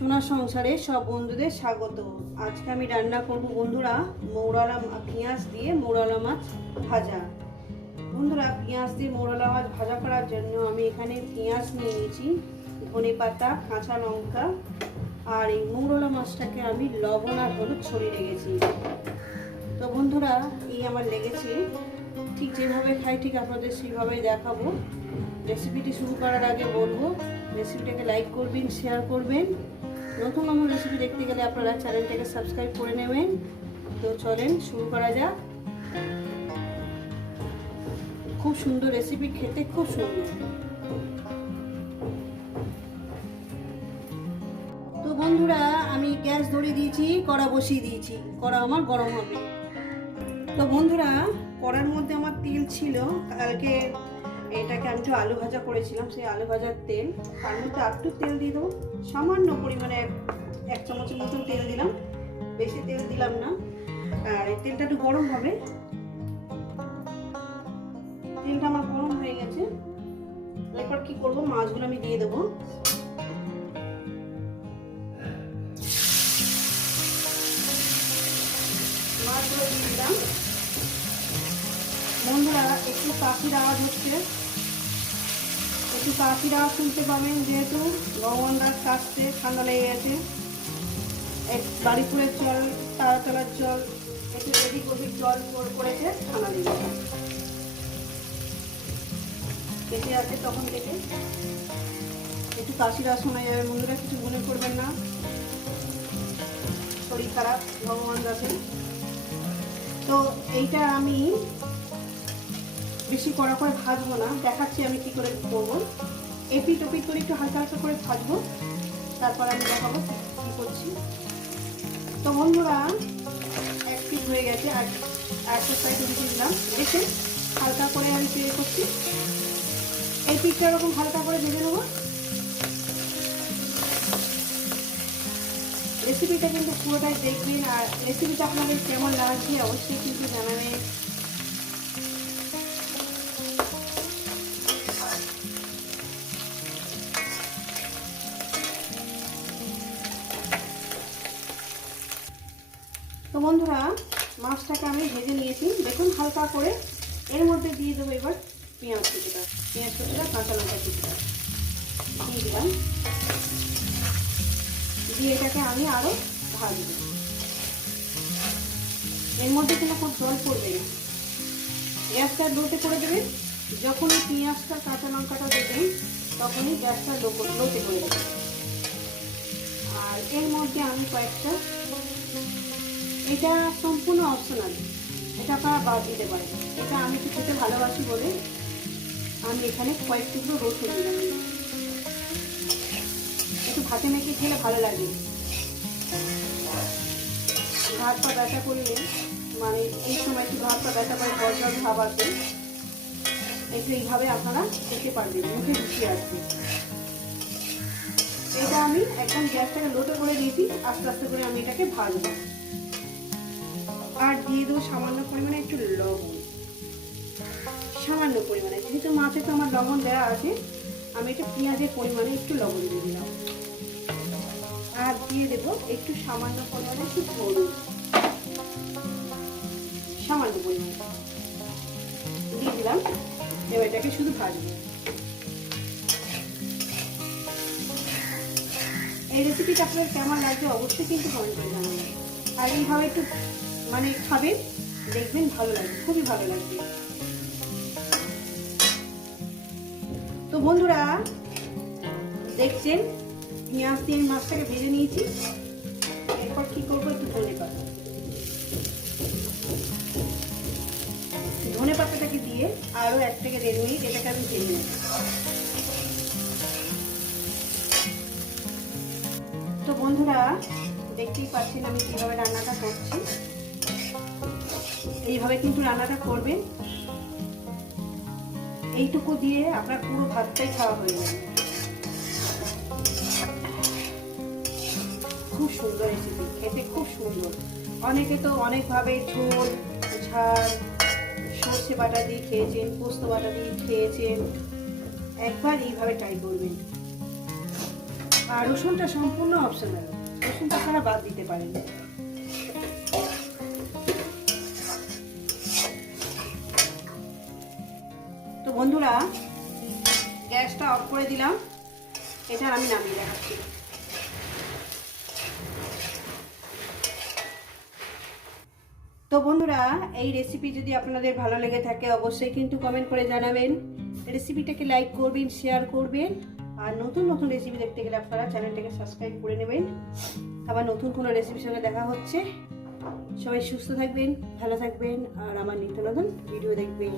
সোনা সংসারে সব বন্ধুদের স্বাগত। আজকে আমি রান্না করব বন্ধুরা মৌরালা পেঁয়াজ দিয়ে মৌরালা মাছ ভাজা। বন্ধুরা, পেঁয়াজ দিয়ে মৌরালা মাছ ভাজা করার জন্য আমি এখানে পেঁয়াজ নিয়ে নিয়েছি, ধনে পাতা, কাঁচা লঙ্কা, আর এই মৌরলা মাছটাকে আমি লবণ আর হলুদ ছড়িয়ে রেখেছি। তো বন্ধুরা, এই আমার লেগেছে। ঠিক যেভাবে খাই, ঠিক আপনাদের সেইভাবেই দেখাবো। রেসিপিটি শুরু করার আগে বলব, রেসিপিটাকে লাইক করবেন, শেয়ার করবেন। নতুন নতুন রেসিপি দেখতে গেলে আপনারা চ্যানেলটাকে সাবস্ক্রাইব করে নেবেন। তো চলেন, শুরু করা যাক। খুব সুন্দর রেসিপি খেতে খুব সুন্দর। তো বন্ধুরা, আমি গ্যাস ধরিয়ে দিয়েছি, কড়া বসিয়ে দিয়েছি। কড়া আমার গরম হবে। তো বন্ধুরা, কড়ার মধ্যে আমার তেল ছিল। কালকে এটাকে আমি একটু আলু ভাজা করেছিলাম, সেই আলু ভাজার তেল, তার মধ্যে একটু তেল দিয়ে দেবো। সামান্য পরিমাণে এক এক চামচের মতন তেল দিলাম। বেশি তেল দিলাম না। আর এই তেলটা একটু গরম হবে। তেলটা আমার গরম হয়ে গেছে। এরপর কি করব? মাছগুলো আমি দিয়ে দেবো। মাছগুলো দিয়ে দিলাম। বন্ধুরা, একটু পাখির আওয়াজ হচ্ছে। একটু পাখির আওয়াজ শুনতে পাবেন, যেহেতু দাস কাশতে ঠান্ডা লেগে গেছে। বাড়িপুরের জল তারাতলার জল, একটু এদিক ওদিক জল করেছে ঠান্ডা লেগে গেছে। কেটে আছে তখন থেকে। একটু কাশিরা শোনা যাবে, বন্ধুরা, কিছু মনে করবেন না। শরীর খারাপ, ভগবান দাসের তো এইটা আমি বেশি কড়া করে ভাজবো না। দেখাচ্ছি আমি কি করে করব। এপিট ওপিট করে একটু হালকা হালকা করে ভাজবো। তারপর আমি দেখাবো কি করছি। তো বন্ধুরা, এক পিট হয়ে গেছে, আর একটা সাইড উঠে দিলাম। দেখে হালকা করে আমি তৈরি করছি এই পিঠটা এরকম হালকা করে ভেজে নেব। রেসিপিটা কিন্তু পুরোটাই দেখবেন, আর রেসিপিটা আপনাদের কেমন লাগছে অবশ্যই কিন্তু জানাবেন। তো বন্ধুরা, মাছটাকে আমি ভেজে নিয়েছি। দেখুন, হালকা করে। এর মধ্যে দিয়ে দেবো এবার পেঁয়াজ কুচিটা। পেঁয়াজ কুচিটা, কাঁচা লঙ্কা কুচিটা। দিয়ে দিলাম। দিয়ে এটাকে আমি আরও ভাজবো। এর মধ্যে কোনো খুব জল পড়বে না। গ্যাসটা লোতে করে দেবেন। যখনই পেঁয়াজটা, কাঁচা লঙ্কাটা দেবেন, তখনই গ্যাসটা লো লোতে করে দেবেন। আর এর মধ্যে আমি কয়েকটা এটা সম্পূর্ণ অপশনাল এটা আপনারা বাদ দিতে পারেন। এটা আমি একটু খেতে ভালোবাসি বলে আমি এখানে কয়েক টুকরো রসুন দিলাম। একটু ভাতে মেখে খেলে ভালো লাগে। ভাত পা ব্যথা করলে মানে এই সময় একটু ভাত পা ব্যথা করে জল ভাব আসবে। একটু এইভাবে আপনারা খেতে পারবেন, মুখে ঢুকিয়ে আসবে। এটা আমি একদম গ্যাসটাকে লোতে করে দিয়েছি, আস্তে আস্তে করে আমি এটাকে ভাজবো। দিয়ে দেবো সামান্য পরিমাণে একটু লবণ। সামান্য পরিমাণে, যেহেতু মাছে তো আমার লবণ দেওয়া আছে, আমি একটু পেঁয়াজের পরিমাণে একটু লবণ দিয়ে দিলাম। আর দিয়ে দেব একটু সামান্য পরিমাণে একটু হলুদ। সামান্য পরিমাণে। দিয়ে দিলাম, এবার এটাকে শুধু ভাজবো। এই রেসিপিটা আপনার কেমন লাগবে অবশ্যই কিন্তু কমেন্ট করে জানাবেন। আর এইভাবে একটু মানে খাবেন দেখবেন ভালো লাগবে, খুবই ভালো লাগবে। তো বন্ধুরা, দেখছেন পেঁয়াজ দিয়ে আমি মাছটাকে ভেজে নিয়েছি। এরপর কি করব একটু ধনে পাতা। ধনে পাতাটাকে দিয়ে আরও এক থেকে দেড় মিনিট এটাকে আমি ভেজে নেব। তো বন্ধুরা, দেখতেই পাচ্ছেন আমি কীভাবে রান্নাটা করছি। এইভাবে কিন্তু রান্নাটা করবেন। এইটুকু দিয়ে আপনার পুরো ভাতটাই খাওয়া হয়ে যাবে। খুব সুন্দর রেসিপি খেতে খুব সুন্দর। অনেকে তো অনেকভাবে ঝোল, ঝাল, সর্ষে বাটা দিয়ে খেয়েছেন, পোস্ত বাটা দিয়ে খেয়েছেন। একবার এইভাবে ট্রাই করবেন। আর রসুনটা সম্পূর্ণ অপশনাল রসুনটা আপনারা বাদ দিতে পারেন। বন্ধুরা, গ্যাসটা অফ করে দিলাম। এটা আমি নামিয়ে দেখাচ্ছি। তো বন্ধুরা, এই রেসিপি যদি আপনাদের ভালো লেগে থাকে, অবশ্যই কিন্তু কমেন্ট করে জানাবেন। রেসিপিটাকে লাইক করবেন শেয়ার করবেন। আর নতুন নতুন রেসিপি দেখতে গেলে আপনারা চ্যানেলটাকে সাবস্ক্রাইব করে নেবেন। আবার নতুন কোনো রেসিপির সঙ্গে দেখা হচ্ছে। সবাই সুস্থ থাকবেন, ভালো থাকবেন, আর আমার নিত্য নতুন ভিডিও দেখবেন।